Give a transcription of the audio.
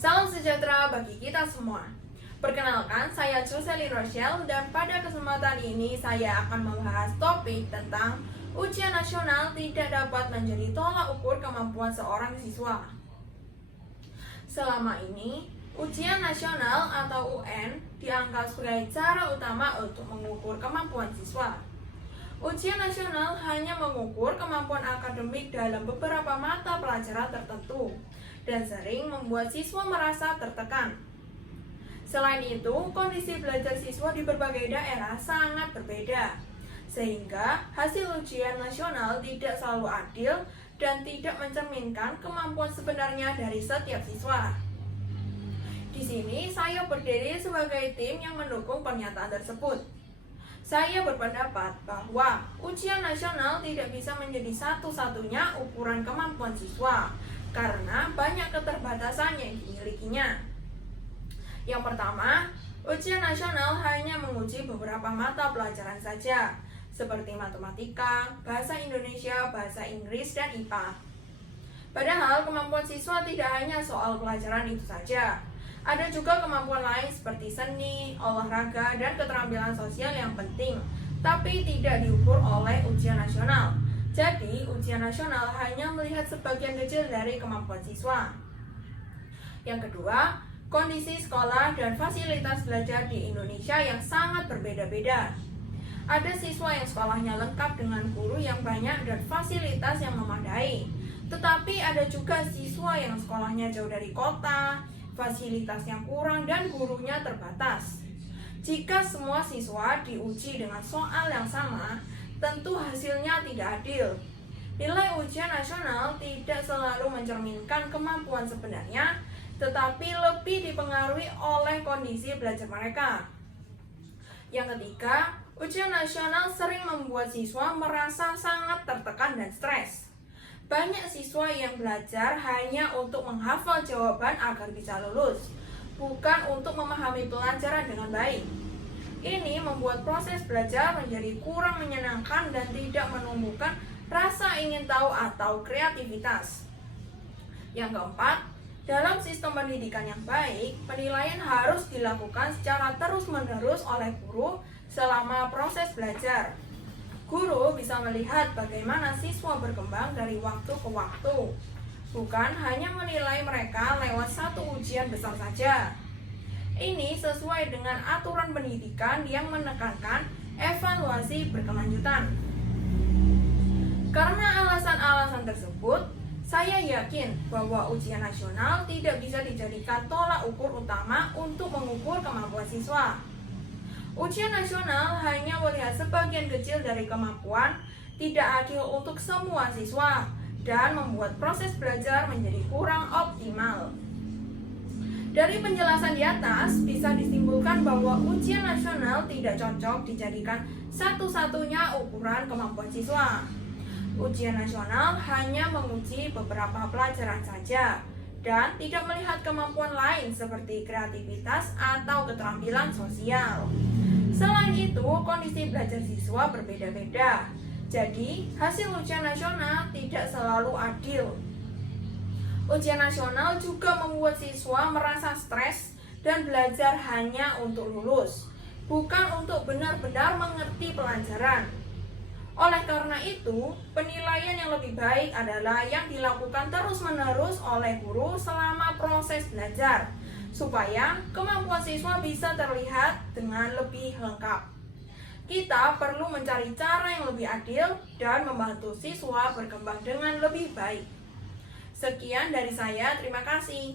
Salam sejahtera bagi kita semua. Perkenalkan, saya Jocelyn Rochelle dan pada kesempatan ini saya akan membahas topik tentang ujian nasional tidak dapat menjadi tolak ukur kemampuan seorang siswa. Selama ini, ujian nasional atau UN dianggap sebagai cara utama untuk mengukur kemampuan siswa. Ujian nasional hanya mengukur kemampuan akademik dalam beberapa mata pelajaran tertentu dan sering membuat siswa merasa tertekan. Selain itu, kondisi belajar siswa di berbagai daerah sangat berbeda, sehingga hasil ujian nasional tidak selalu adil dan tidak mencerminkan kemampuan sebenarnya dari setiap siswa. Di sini saya berdiri sebagai tim yang mendukung pernyataan tersebut. Saya berpendapat bahwa ujian nasional tidak bisa menjadi satu-satunya ukuran kemampuan siswa karena banyak keterbatasan yang dimilikinya. Yang pertama, ujian nasional hanya menguji beberapa mata pelajaran saja, seperti matematika, bahasa Indonesia, bahasa Inggris, dan IPA. Padahal kemampuan siswa tidak hanya soal pelajaran itu saja. Ada juga kemampuan lain seperti seni, olahraga, dan keterampilan sosial yang penting, tapi tidak diukur oleh ujian nasional. Jadi, ujian nasional hanya melihat sebagian kecil dari kemampuan siswa. Yang kedua, kondisi sekolah dan fasilitas belajar di Indonesia yang sangat berbeda-beda. Ada siswa yang sekolahnya lengkap dengan guru yang banyak dan fasilitas yang memadai. Tetapi ada juga siswa yang sekolahnya jauh dari kota, fasilitasnya kurang, dan gurunya terbatas. Jika semua siswa diuji dengan soal yang sama, tentu hasilnya tidak adil. Nilai ujian nasional tidak selalu mencerminkan kemampuan sebenarnya, tetapi lebih dipengaruhi oleh kondisi belajar mereka. Yang ketiga, ujian nasional sering membuat siswa merasa sangat tertekan dan stres. Banyak siswa yang belajar hanya untuk menghafal jawaban agar bisa lulus, bukan untuk memahami pelajaran dengan baik. Ini membuat proses belajar menjadi kurang menyenangkan dan tidak menumbuhkan rasa ingin tahu atau kreativitas. Yang keempat, dalam sistem pendidikan yang baik, penilaian harus dilakukan secara terus-menerus oleh guru selama proses belajar. Guru bisa melihat bagaimana siswa berkembang dari waktu ke waktu, bukan hanya menilai mereka lewat satu ujian besar saja. Ini sesuai dengan aturan pendidikan yang menekankan evaluasi berkelanjutan. Karena alasan-alasan tersebut, saya yakin bahwa ujian nasional tidak bisa dijadikan tolak ukur utama untuk mengukur kemampuan siswa. Ujian nasional hanya melihat sebagian kecil dari kemampuan, tidak adil untuk semua siswa, dan membuat proses belajar menjadi kurang optimal. Dari penjelasan di atas, bisa disimpulkan bahwa ujian nasional tidak cocok dijadikan satu-satunya ukuran kemampuan siswa. Ujian nasional hanya menguji beberapa pelajaran saja, dan tidak melihat kemampuan lain seperti kreativitas atau keterampilan sosial. Selain itu, kondisi belajar siswa berbeda-beda. Jadi, hasil ujian nasional tidak selalu adil. Ujian nasional juga membuat siswa merasa stres dan belajar hanya untuk lulus, bukan untuk benar-benar mengerti pelajaran. Oleh karena itu, penilaian yang lebih baik adalah yang dilakukan terus-menerus oleh guru selama proses belajar, supaya kemampuan siswa bisa terlihat dengan lebih lengkap. Kita perlu mencari cara yang lebih adil dan membantu siswa berkembang dengan lebih baik. Sekian dari saya, terima kasih.